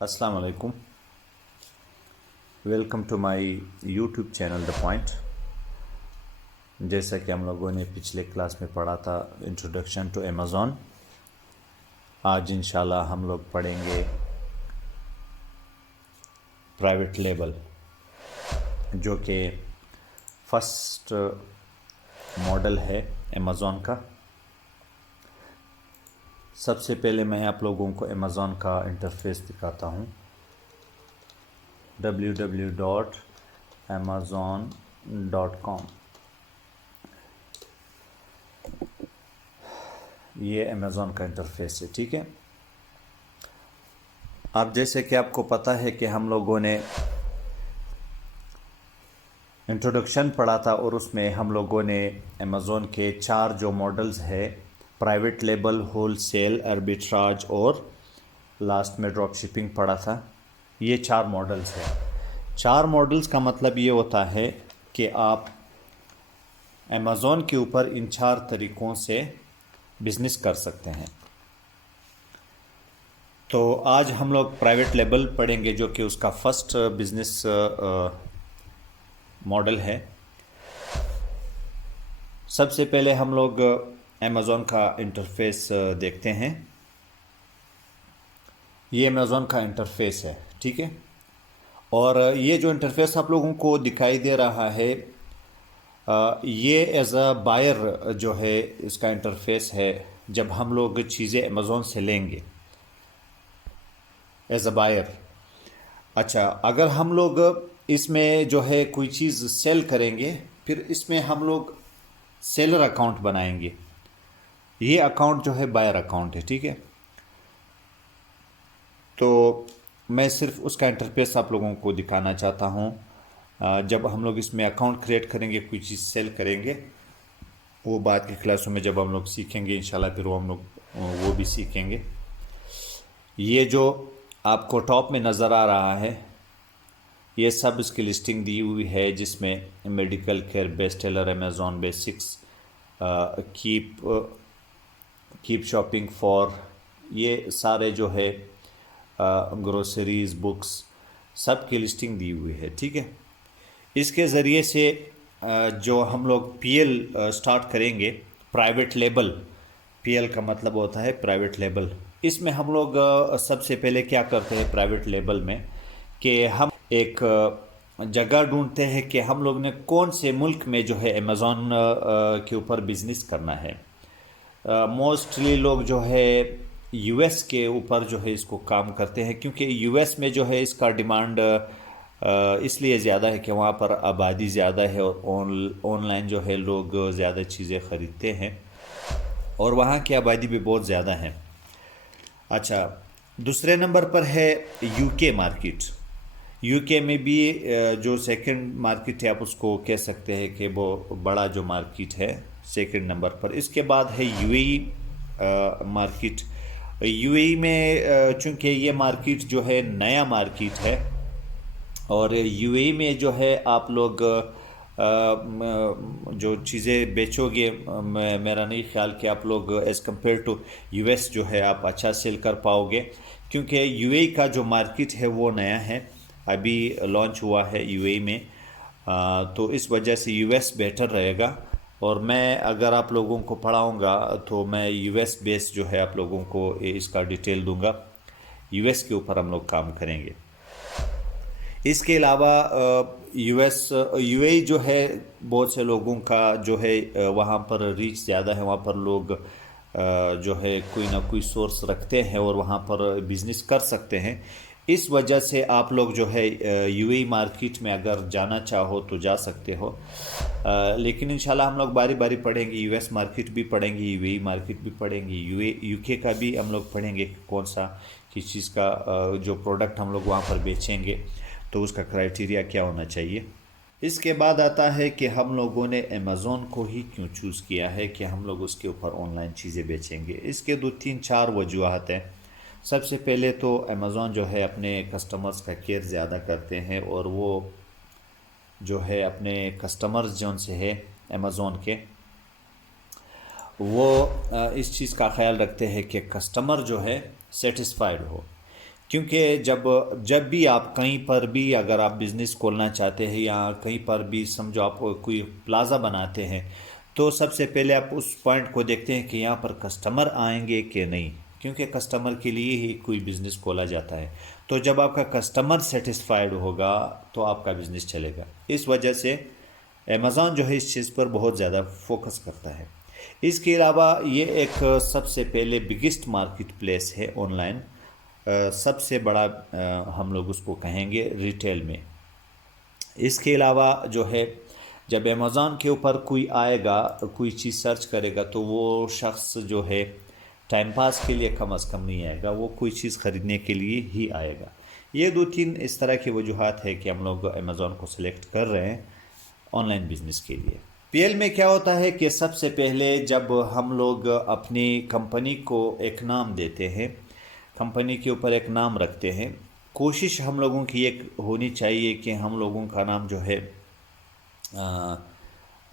السلام علیکم، welcome to my YouTube channel the point. جیسا کہ ہم لوگوں نے پچھلے کلاس میں پڑھا تھا انٹروڈکشن ٹو امیزون، آج انشاءاللہ ہم لوگ پڑھیں گے پرائیویٹ لیبل، جو کہ فرسٹ ماڈل ہے امیزون کا۔ سب سے پہلے میں آپ لوگوں کو امیزون کا انٹرفیس دکھاتا ہوں، www.amazon.com۔ یہ امیزون کا انٹرفیس ہے، ٹھیک ہے۔ اب جیسے کہ آپ کو پتہ ہے کہ ہم لوگوں نے انٹروڈکشن پڑھا تھا، اور اس میں ہم لوگوں نے امیزون کے 4 جو ماڈلز ہے، پرائیویٹ لیبل، ہول سیل، آربیٹراج اور لاسٹ میں ڈراپ شپنگ پڑھا تھا۔ یہ 4 ماڈلز ہیں۔ 4 ماڈلز کا مطلب یہ ہوتا ہے کہ آپ امیزون کے اوپر ان 4 طریقوں سے بزنس کر سکتے ہیں۔ تو آج ہم لوگ پرائیویٹ لیبل پڑھیں گے، جو کہ اس کا فرسٹ بزنس ماڈل ہے۔ سب سے پہلے ہم لوگ امیزون کا انٹرفیس دیکھتے ہیں۔ یہ امیزون کا انٹرفیس ہے، ٹھیک ہے۔ اور یہ جو انٹرفیس آپ لوگوں کو دکھائی دے رہا ہے، یہ ایز اے بائر جو ہے اس کا انٹرفیس ہے۔ جب ہم لوگ چیزیں امیزون سے لیں گے ایز اے بائر، اچھا، اگر ہم لوگ اس میں جو ہے کوئی چیز سیل کریں گے، پھر اس میں ہم لوگ سیلر اکاؤنٹ بنائیں گے۔ یہ اکاؤنٹ جو ہے بائر اکاؤنٹ ہے، ٹھیک ہے۔ تو میں صرف اس کا انٹرفیس آپ لوگوں کو دکھانا چاہتا ہوں۔ جب ہم لوگ اس میں اکاؤنٹ کریٹ کریں گے، کوئی چیز سیل کریں گے، وہ بعد کی کلاسوں میں جب ہم لوگ سیکھیں گے انشاءاللہ، پھر ہم لوگ وہ بھی سیکھیں گے۔ یہ جو آپ کو ٹاپ میں نظر آ رہا ہے، یہ سب اس کی لسٹنگ دی ہوئی ہے، جس میں medical care, best seller, Amazon basics, keep shopping for, یہ سارے جو ہے گروسریز، بکس، سب کی لسٹنگ دی ہوئی ہے، ٹھیک ہے۔ اس کے ذریعے سے جو ہم لوگ پی ایل سٹارٹ کریں گے، پرائیویٹ لیبل، پی ایل کا مطلب ہوتا ہے پرائیویٹ لیبل۔ اس میں ہم لوگ سب سے پہلے کیا کرتے ہیں پرائیویٹ لیبل میں، کہ ہم ایک جگہ ڈھونڈتے ہیں کہ ہم لوگ نے کون سے ملک میں جو ہے امیزون کے اوپر بزنس کرنا ہے۔ موسٹلی لوگ جو ہے یو ایس کے اوپر جو ہے اس کو کام کرتے ہیں، کیونکہ یو ایس میں جو ہے اس کا ڈیمانڈ اس لیے زیادہ ہے کہ وہاں پر آبادی زیادہ ہے، اور آن لائن جو ہے لوگ زیادہ چیزیں خریدتے ہیں، اور وہاں کی آبادی بھی بہت زیادہ ہے۔ اچھا، دوسرے نمبر پر ہے یو کے مارکیٹ۔ یو کے میں بھی جو سیکنڈ مارکیٹ ہے، آپ اس کو کہہ سکتے ہیں کہ وہ بڑا جو مارکیٹ ہے، سیکنڈ نمبر پر۔ اس کے بعد ہے U A E market. U A E میں چونکہ یہ مارکیٹ جو ہے نیا مارکیٹ ہے، اور یو اے ای میں جو ہے آپ لوگ جو چیزیں بیچو گے، میرا نہیں خیال کہ آپ لوگ ایز کمپیئر ٹو یو ایس جو ہے آپ اچھا سیل کر پاؤ گے، کیونکہ یو اے ای کا جو مارکیٹ ہے وہ نیا ہے، ابھی لانچ ہوا ہے یو اے ای میں۔ تو اس وجہ سے یو ایس بیٹر رہے گا، اور میں اگر آپ لوگوں کو پڑھاؤں گا تو میں یو ایس بیس جو ہے آپ لوگوں کو اس کا ڈیٹیل دوں گا۔ یو ایس کے اوپر ہم لوگ کام کریں گے۔ اس کے علاوہ یو اے ای جو ہے بہت سے لوگوں کا جو ہے وہاں پر ریچ زیادہ ہے، وہاں پر لوگ جو ہے کوئی نہ کوئی سورس رکھتے ہیں اور وہاں پر بزنس کر سکتے ہیں۔ اس وجہ سے آپ لوگ جو ہے یو اے ای مارکیٹ میں اگر جانا چاہو تو جا سکتے ہو، لیکن انشاءاللہ ہم لوگ باری باری پڑھیں گے۔ یو ایس مارکیٹ بھی پڑھیں گے، یو اے ای مارکیٹ بھی پڑھیں گے، یو کے کا بھی ہم لوگ پڑھیں گے کہ کون سا کس چیز کا جو پروڈکٹ ہم لوگ وہاں پر بیچیں گے تو اس کا کرائٹیریا کیا ہونا چاہیے۔ اس کے بعد آتا ہے کہ ہم لوگوں نے امیزون کو ہی کیوں چوز کیا ہے کہ ہم لوگ اس کے اوپر آن لائن چیزیں بیچیں گے۔ اس کے 2-3-4 وجوہات ہیں۔ سب سے پہلے تو امیزون جو ہے اپنے کسٹمرز کا کیئر زیادہ کرتے ہیں، اور وہ جو ہے اپنے کسٹمرز جو ان سے ہے امیزون کے، وہ اس چیز کا خیال رکھتے ہیں کہ کسٹمر جو ہے سیٹسفائیڈ ہو، کیونکہ جب بھی آپ کہیں پر بھی اگر آپ بزنس کھولنا چاہتے ہیں یا کہیں پر بھی سمجھو آپ کوئی پلازا بناتے ہیں، تو سب سے پہلے آپ اس پوائنٹ کو دیکھتے ہیں کہ یہاں پر کسٹمر آئیں گے کہ نہیں، کیونکہ کسٹمر کے لیے ہی کوئی بزنس کھولا جاتا ہے۔ تو جب آپ کا کسٹمر سیٹسفائیڈ ہوگا تو آپ کا بزنس چلے گا۔ اس وجہ سے امیزون جو ہے اس چیز پر بہت زیادہ فوکس کرتا ہے۔ اس کے علاوہ یہ ایک سب سے پہلے بگسٹ مارکیٹ پلیس ہے آن لائن، سب سے بڑا ہم لوگ اس کو کہیں گے ریٹیل میں۔ اس کے علاوہ جو ہے جب امیزون کے اوپر کوئی آئے گا، کوئی چیز سرچ کرے گا، تو وہ شخص جو ہے ٹائم پاس کے لیے کم از کم نہیں آئے گا، وہ کوئی چیز خریدنے کے لیے ہی آئے گا۔ یہ 2-3 اس طرح کی وجوہات ہے کہ ہم لوگ امیزون کو سلیکٹ کر رہے ہیں آن لائن بزنس کے لیے۔ پی ایل میں کیا ہوتا ہے کہ سب سے پہلے جب ہم لوگ اپنی کمپنی کو ایک نام دیتے ہیں، کمپنی کے اوپر ایک نام رکھتے ہیں، کوشش ہم لوگوں کی ایک ہونی چاہیے کہ ہم لوگوں کا نام جو ہے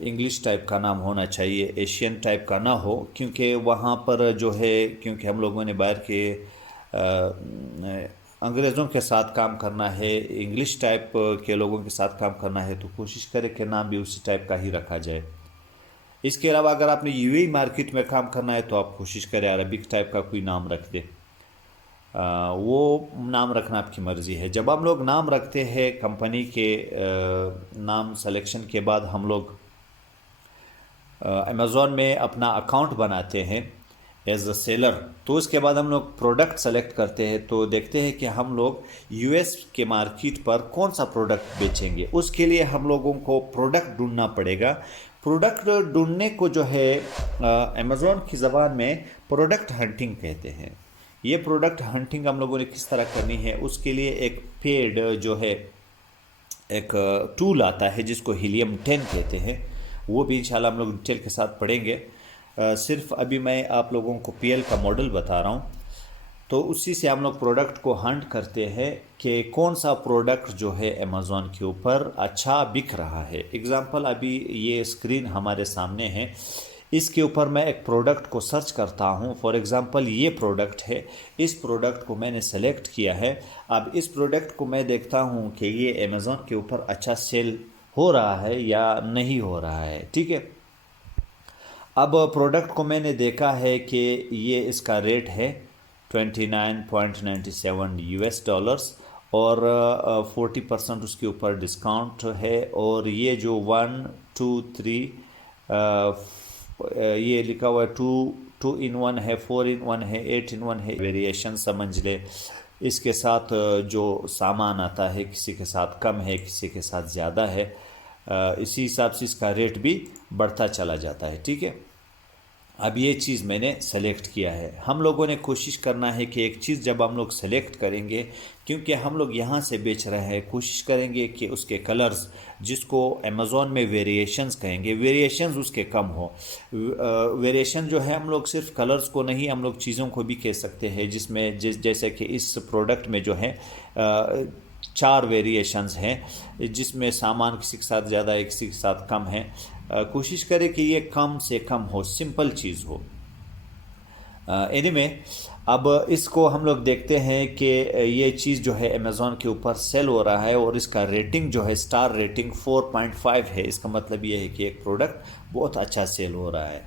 انگلش ٹائپ کا نام ہونا چاہیے، ایشین ٹائپ کا نہ ہو، کیونکہ وہاں پر جو ہے کیونکہ ہم لوگوں نے باہر کے انگریزوں کے ساتھ کام کرنا ہے، انگلش ٹائپ کے لوگوں کے ساتھ کام کرنا ہے، تو کوشش کرے کہ نام بھی اسی ٹائپ کا ہی رکھا جائے۔ اس کے علاوہ اگر آپ نے یو اے مارکیٹ میں کام کرنا ہے تو آپ کوشش کریں عربک ٹائپ کا کوئی نام رکھ دیں، وہ نام رکھنا آپ کی مرضی ہے۔ جب ہم لوگ نام رکھتے ہیں کمپنی کے نام سلیکشن کے بعد ہم لوگ امیزون میں اپنا اکاؤنٹ بناتے ہیں ایز اے سیلر، تو اس کے بعد ہم لوگ پروڈکٹ سلیکٹ کرتے ہیں، تو دیکھتے ہیں کہ ہم لوگ یو ایس کے مارکیٹ پر کون سا پروڈکٹ بیچیں گے۔ اس کے لیے ہم لوگوں کو پروڈکٹ ڈھونڈنا پڑے گا۔ پروڈکٹ ڈھونڈنے کو جو ہے امیزون کی زبان میں پروڈکٹ ہنٹنگ کہتے ہیں۔ یہ پروڈکٹ ہنٹنگ ہم لوگوں نے کس طرح کرنی ہے، اس کے لیے ایک پیڈ جو ہے ایک ٹول آتا ہے جس کو ہیلیم 10 کہتے ہیں، وہ بھی انشاءاللہ ہم لوگ ڈیٹیل کے ساتھ پڑھیں گے۔ صرف ابھی میں آپ لوگوں کو پی ایل کا ماڈل بتا رہا ہوں، تو اسی سے ہم لوگ پروڈکٹ کو ہنٹ کرتے ہیں کہ کون سا پروڈکٹ جو ہے امیزون کے اوپر اچھا بک رہا ہے۔ اگزامپل ابھی یہ اسکرین ہمارے سامنے ہے، اس کے اوپر میں ایک پروڈکٹ کو سرچ کرتا ہوں، فار ایگزامپل یہ پروڈکٹ ہے، اس پروڈکٹ کو میں نے سلیکٹ کیا ہے۔ اب اس پروڈکٹ کو میں دیکھتا ہوں کہ یہ امیزون کے اوپر اچھا سیل ہو رہا ہے یا نہیں ہو رہا ہے، ٹھیک ہے۔ اب پروڈکٹ کو میں نے دیکھا ہے کہ یہ اس کا ریٹ ہے 29.97 US ڈالرز، اور 40% اس کے اوپر ڈسکاؤنٹ ہے، اور یہ جو 1 2 3 یہ لکھا ہوا ہے 2 in 1 ہے، 4 in 1 ہے، 8 in 1 ہے، ویریشن سمجھ لے۔ اس کے ساتھ جو سامان آتا ہے کسی کے ساتھ کم ہے، کسی کے ساتھ زیادہ ہے، اسی حساب سے اس کا ریٹ بھی بڑھتا چلا جاتا ہے، ٹھیک ہے۔ اب یہ چیز میں نے سلیکٹ کیا ہے۔ ہم لوگوں نے کوشش کرنا ہے کہ ایک چیز جب ہم لوگ سلیکٹ کریں گے، کیونکہ ہم لوگ یہاں سے بیچ رہے ہیں، کوشش کریں گے کہ اس کے کلرز، جس کو امیزون میں ویریشنز کہیں گے، ویریشنز اس کے کم ہو۔ ویریشن جو ہے ہم لوگ صرف کلرز کو نہیں، ہم لوگ چیزوں کو بھی کہہ سکتے ہیں، جس میں جیسے کہ اس پروڈکٹ میں جو ہے 4 ویریشنز ہیں، جس میں سامان کسی کے ساتھ زیادہ ہے، کسی کے ساتھ کم ہے۔ کوشش کرے کہ یہ کم سے کم ہو، سمپل چیز ہو۔ اب اس کو ہم لوگ دیکھتے ہیں کہ یہ چیز جو ہے امیزون کے اوپر سیل ہو رہا ہے، اور اس کا ریٹنگ جو ہے اسٹار ریٹنگ 4.5 ہے۔ اس کا مطلب یہ ہے کہ ایک پروڈکٹ بہت اچھا سیل ہو رہا ہے۔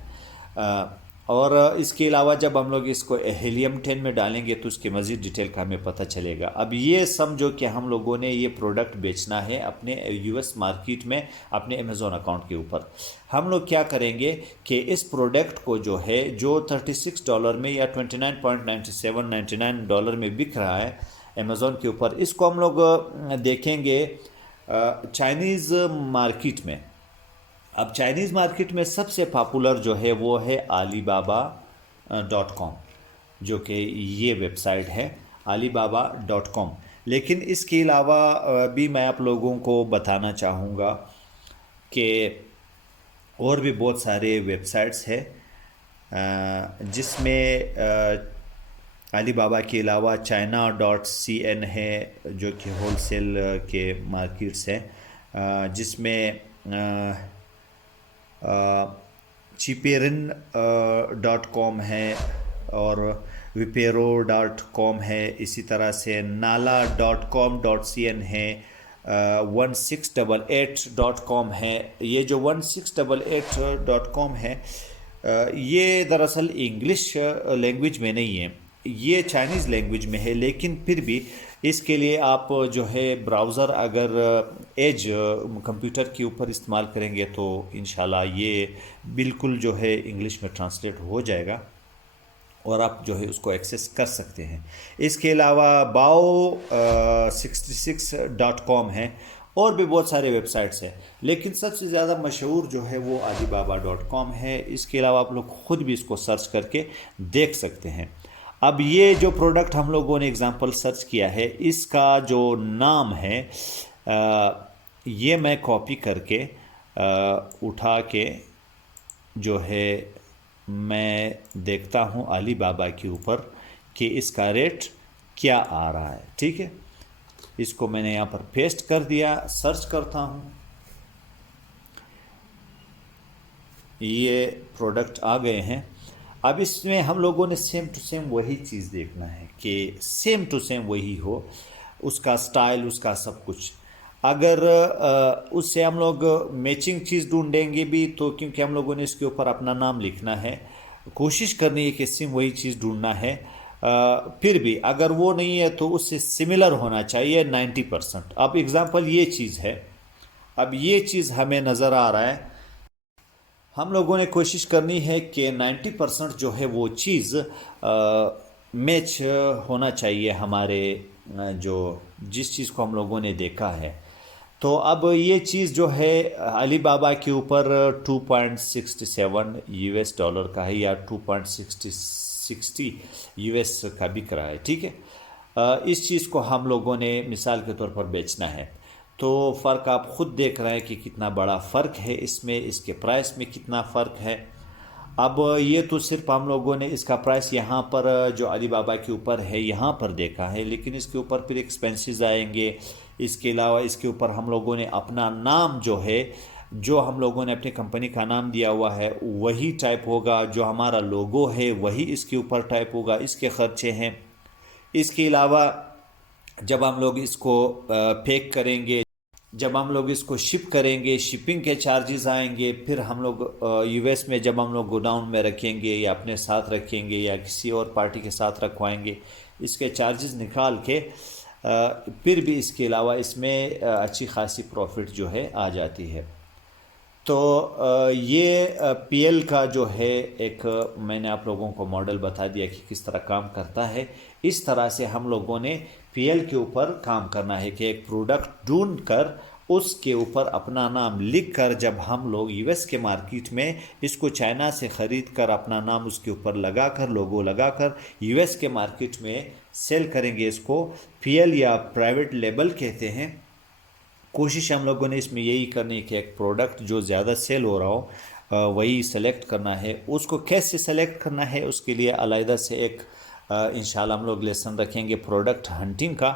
اور اس کے علاوہ جب ہم لوگ اس کو ہیلیم 10 میں ڈالیں گے تو اس کی مزید ڈیٹیل کا ہمیں پتہ چلے گا۔ اب یہ سمجھو کہ ہم لوگوں نے یہ پروڈکٹ بیچنا ہے اپنے یو ایس مارکیٹ میں، اپنے امیزون اکاؤنٹ کے اوپر۔ ہم لوگ کیا کریں گے کہ اس پروڈکٹ کو جو ہے جو $36 میں یا 29.97 ڈالر میں بک رہا ہے امیزون کے اوپر، اس کو ہم لوگ دیکھیں گے چائنیز مارکیٹ میں۔ اب چائنیز مارکیٹ میں سب سے پاپولر جو ہے وہ ہے alibaba.com، جو کہ یہ ویب سائٹ ہے alibaba.com۔ لیکن اس کے علاوہ بھی میں آپ لوگوں کو بتانا چاہوں گا کہ اور بھی بہت سارے ویب سائٹس ہیں، جس میں علی بابا کے علاوہ china.cn ہے، جو کہ ہول سیل کے مارکیٹس ہیں، جس میں cheaperin.com ہے، اور vipero.com ہے, اسی طرح سے nala.com.cn ہے, 1688.com ہے. یہ جو 1688.com ہے یہ دراصل انگلش لینگویج میں نہیں ہے, یہ چائنیز لینگویج میں ہے, لیکن پھر بھی اس کے لیے آپ جو ہے براؤزر اگر ایج کمپیوٹر کے اوپر استعمال کریں گے تو انشاءاللہ یہ بالکل جو ہے انگلش میں ٹرانسلیٹ ہو جائے گا اور آپ جو ہے اس کو ایکسیس کر سکتے ہیں. اس کے علاوہ bao66.com ہے, اور بھی بہت سارے ویب سائٹس ہیں, لیکن سب سے زیادہ مشہور جو ہے وہ alibaba.com ہے. اس کے علاوہ آپ لوگ خود بھی اس کو سرچ کر کے دیکھ سکتے ہیں. اب یہ جو پروڈکٹ ہم لوگوں نے اگزامپل سرچ کیا ہے, اس کا جو نام ہے یہ میں کاپی کر کے اٹھا کے جو ہے میں دیکھتا ہوں علی بابا کے اوپر کہ اس کا ریٹ کیا آ رہا ہے. ٹھیک ہے, اس کو میں نے یہاں پر پیسٹ کر دیا, سرچ کرتا ہوں, یہ پروڈکٹ آ گئے ہیں. اب اس میں ہم لوگوں نے سیم ٹو سیم وہی چیز دیکھنا ہے کہ سیم ٹو سیم وہی ہو, اس کا سٹائل, اس کا سب کچھ. اگر اس سے ہم لوگ میچنگ چیز ڈھونڈیں گے بھی تو کیونکہ ہم لوگوں نے اس کے اوپر اپنا نام لکھنا ہے, کوشش کرنی ہے کہ سیم وہی چیز ڈھونڈنا ہے. پھر بھی اگر وہ نہیں ہے تو اس سے سملر ہونا چاہیے 90%. اب اگزامپل یہ چیز ہے, اب یہ چیز ہمیں نظر آ رہا ہے, ہم لوگوں نے کوشش کرنی ہے کہ 90% جو ہے وہ چیز میچ ہونا چاہیے ہمارے جو جس چیز کو ہم لوگوں نے دیکھا ہے. تو اب یہ چیز جو ہے علی بابا کے اوپر 2.67 US ڈالر کا ہے یا 2.60 US کا بک رہا ہے. ٹھیک ہے, اس چیز کو ہم لوگوں نے مثال کے طور پر بیچنا ہے, تو فرق آپ خود دیکھ رہے ہیں کہ کتنا بڑا فرق ہے اس میں, اس کے پرائس میں کتنا فرق ہے. اب یہ تو صرف ہم لوگوں نے اس کا پرائس یہاں پر جو علی بابا کے اوپر ہے یہاں پر دیکھا ہے, لیکن اس کے اوپر پھر ایکسپینسز آئیں گے. اس کے علاوہ اس کے اوپر ہم لوگوں نے اپنا نام جو ہے, جو ہم لوگوں نے اپنی کمپنی کا نام دیا ہوا ہے وہی ٹائپ ہوگا, جو ہمارا لوگو ہے وہی اس کے اوپر ٹائپ ہوگا, اس کے خرچے ہیں. اس کے علاوہ جب ہم لوگ اس کو پیک کریں گے, جب ہم لوگ اس کو شپ کریں گے, شپنگ کے چارجز آئیں گے. پھر ہم لوگ US میں جب ہم لوگ گوڈاؤن میں رکھیں گے یا اپنے ساتھ رکھیں گے یا کسی اور پارٹی کے ساتھ رکھوائیں گے, اس کے چارجز نکال کے پھر بھی اس کے علاوہ اس میں اچھی خاصی پروفٹ جو ہے آ جاتی ہے. تو یہ PL کا جو ہے ایک میں نے آپ لوگوں کو ماڈل بتا دیا کہ کس طرح کام کرتا ہے. اس طرح سے ہم لوگوں نے PL کے اوپر کام کرنا ہے کہ ایک پروڈکٹ ڈھونڈ کر اس کے اوپر اپنا نام لکھ کر جب ہم لوگ US کے مارکیٹ میں اس کو چائنا سے خرید کر اپنا نام اس کے اوپر لگا کر, لوگو لگا کر US کے مارکیٹ میں سیل کریں گے. اس کو PL یا پرائیویٹ لیبل کہتے ہیں. کوشش ہم لوگوں نے اس میں یہی کرنی کہ ایک پروڈکٹ جو زیادہ سیل ہو رہا ہو وہی سلیکٹ کرنا ہے. اس کو کیسے سلیکٹ کرنا ہے اس کے لیے علیحدہ سے ایک انشاءاللہ ہم لوگ لیسن رکھیں گے پروڈکٹ ہنٹنگ کا,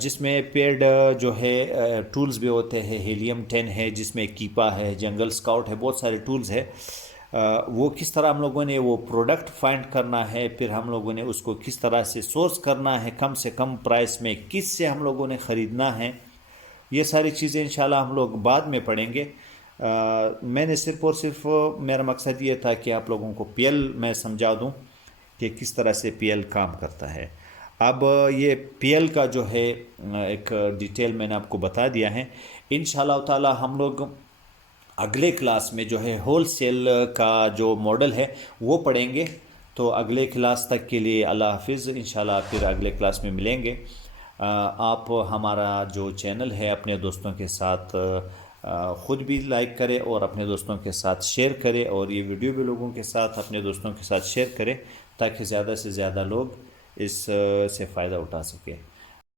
جس میں پیڈ جو ہے ٹولز بھی ہوتے ہیں. ہیلیم 10 ہے جس میں کیپا ہے, جنگل سکاؤٹ ہے, بہت سارے ٹولز ہیں. وہ کس طرح ہم لوگوں نے وہ پروڈکٹ فائنڈ کرنا ہے, پھر ہم لوگوں نے اس کو کس طرح سے سورس کرنا ہے, کم سے کم پرائس میں کس سے ہم لوگوں نے خریدنا ہے, یہ ساری چیزیں انشاءاللہ ہم لوگ بعد میں پڑھیں گے. میں نے صرف اور صرف میرا مقصد یہ تھا کہ آپ لوگوں کو PL میں سمجھا دوں کہ کس طرح سے PL کام کرتا ہے. اب یہ PL کا جو ہے ایک ڈیٹیل میں نے آپ کو بتا دیا ہے. انشاءاللہ تعالی ہم لوگ اگلے کلاس میں جو ہے ہول سیل کا جو ماڈل ہے وہ پڑھیں گے. تو اگلے کلاس تک کے لیے اللہ حافظ. انشاءاللہ پھر اگلے کلاس میں ملیں گے. آپ ہمارا جو چینل ہے اپنے دوستوں کے ساتھ خود بھی لائک کرے اور اپنے دوستوں کے ساتھ شیئر کرے, اور یہ ویڈیو بھی لوگوں کے ساتھ اپنے دوستوں کے ساتھ شیئر کرے تاکہ زیادہ سے زیادہ لوگ اس سے فائدہ اٹھا سکے.